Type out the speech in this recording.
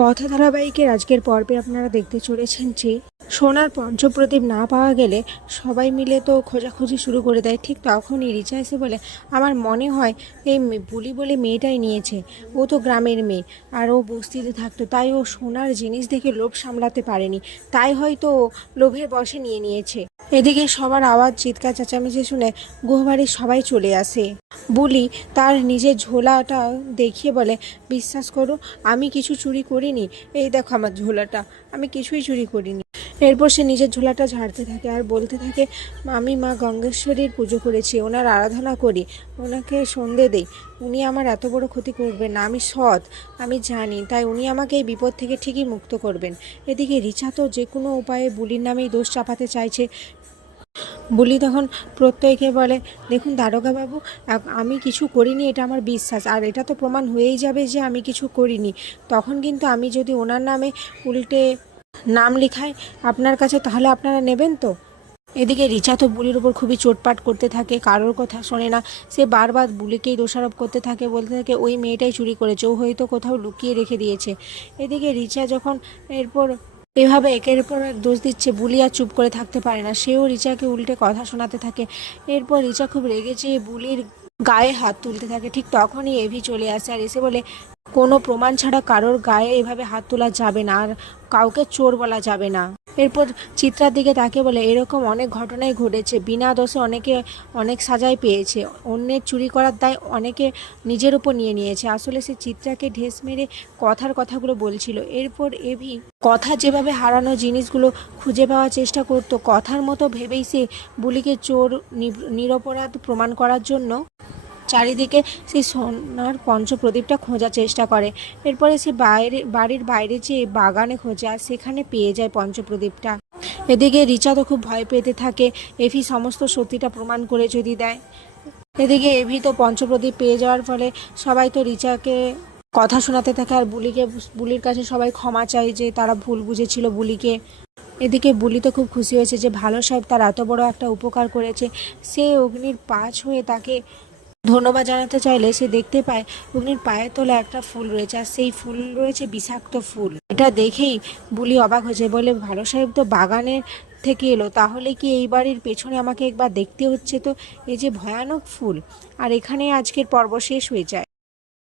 কথা ধারাবাহিকের আজকের পর্বে আপনারা দেখতে চলেছেন যে সোনার পঞ্চপ্রদীপ না পাওয়া গেলে সবাই মিলে তো খোঁজাখুঁজি শুরু করে দেয়। ঠিক তখনই রিচা এসে বলে, আমার মনে হয় এই বুলি বলে মেয়েটাই নিয়েছে। ও তো গ্রামের মেয়ে আর ও বস্তিতে থাকতো, তাই ও সোনার জিনিস দেখে লোভ সামলাতে পারেনি, তাই হয়তো ও লোভের বশে নিয়েছে। এদিকে সবার আওয়াজ, চিৎকার চেঁচামেচি শুনে গুহবাড়ির সবাই চলে আসে। বুলি তার নিজের ঝোলাটা দেখিয়ে বলে, বিশ্বাস করো আমি কিছু চুরি করিনি, এই দেখো আমার ঝোলাটা, আমি কিছুই চুরি করিনি। এরপর সে নিজের ঝোলাটা ঝাড়তে থাকে আর বলতে থাকে, আমি মা গঙ্গেশ্বরীর পুজো করেছি, ওনার আরাধনা করি, ওনাকে সন্ধে দেই, উনি আমার এত বড় ক্ষতি করবেন না, আমি সৎ, আমি জানি, তাই উনি আমাকে এই বিপদ থেকে ঠিকই মুক্ত করবেন। এদিকে রিচা তো যে কোনো উপায়ে বুলির নামেই দোষ চাপাতে চাইছে। বুলি তখন প্রত্যয়কে বলে, দেখুন দারোগাবাবু, আমি কিছু করিনি, এটা আমার বিশ্বাস, আর এটা তো প্রমাণ হয়েই যাবে যে আমি কিছু করিনি। তখন কিন্তু আমি যদি ওনার নামে উল্টে নাম লিখাই আপনার কাছে, তাহলে আপনারা নেবেন তো? এদিকে রিচা তো বুলির উপর খুবই চোটপাট করতে থাকে, কারোর কথা শোনে না। সে বারবার বুলিকেই দোষারোপ করতে থাকে, বলতে থাকে ওই মেয়েটাই চুরি করেছে, ও হয়তো কোথাও লুকিয়ে রেখে দিয়েছে। এদিকে রিচা যখন এরপর এভাবে একের পর এক দোষ দিচ্ছে, বুলি আর চুপ করে থাকতে পারে না, সেও রিচাকে উল্টে কথা শোনাতে থাকে। এরপর রিচা খুব রেগে যেয়ে বুলির গায়ে হাত তুলতে থাকে। ঠিক তখনই এভি চলে আসে আর এসে বলে, কোনো প্রমাণ ছাড়া কারোর গায়ে এভাবে হাত তোলা যাবে না, আর কাউকে চোর বলা যাবে না। এরপর চিত্রার দিকে তাকে বলে, এরকম অনেক ঘটনাই ঘটেছে, বিনা দোষে অনেকে অনেক সাজাই পেয়েছে, অন্যের চুরি করার দায় অনেকে নিজের উপর নিয়েছে। আসলে সে চিত্রাকে ঢেস মেরে কথাগুলো বলছিল। এরপর এভি কথা যেভাবে হারানো জিনিসগুলো খুঁজে পাওয়ার চেষ্টা করতো, কথার মতো ভেবেই সে বুলিকে চোর নিরপরাধ প্রমাণ করার জন্য চারিদিকে সেই সোনার পঞ্চপ্রদীপটা খোঁজার চেষ্টা করে। এরপরে সে বাড়ির বাইরে যেয়ে বাগানে খোঁজে আর সেখানে পেয়ে যায় পঞ্চপ্রদীপটা। এদিকে রিচা তো খুব ভয় পেতে থাকে, এভি সমস্ত সত্যিটা প্রমাণ করে যদি দেয়। এদিকে এভি তো পঞ্চপ্রদীপ পেয়ে যাওয়ার ফলে সবাই তো রিচাকে কথা শোনাতে থাকে আর বুলির কাছে সবাই ক্ষমা চায় যে তারা ভুল বুঝেছিল বুলিকে। এদিকে বুলি তো খুব খুশি হয়েছে যে ভালো সাহেব তার এত বড় একটা উপকার করেছে। সে অগ্নির পাশ হয়ে তাকে ধন্যবাদ জানাতে চাইলে সে দেখতে পায় অগ্নির পায়ের তলায় একটা ফুল রয়েছে, আর সেই ফুল রয়েছে বিষাক্ত ফুল। এটা দেখেই বুলি অবাক হয়েছে, বলে ভালো সাহেব তো বাগানের থেকে এলো, তাহলে কি এই বাড়ির পেছনে আমাকে একবার দেখতে হচ্ছে। তো এই যে ভয়ানক ফুল। আর এখানে আজকের পর্ব শেষ হয়ে যায়।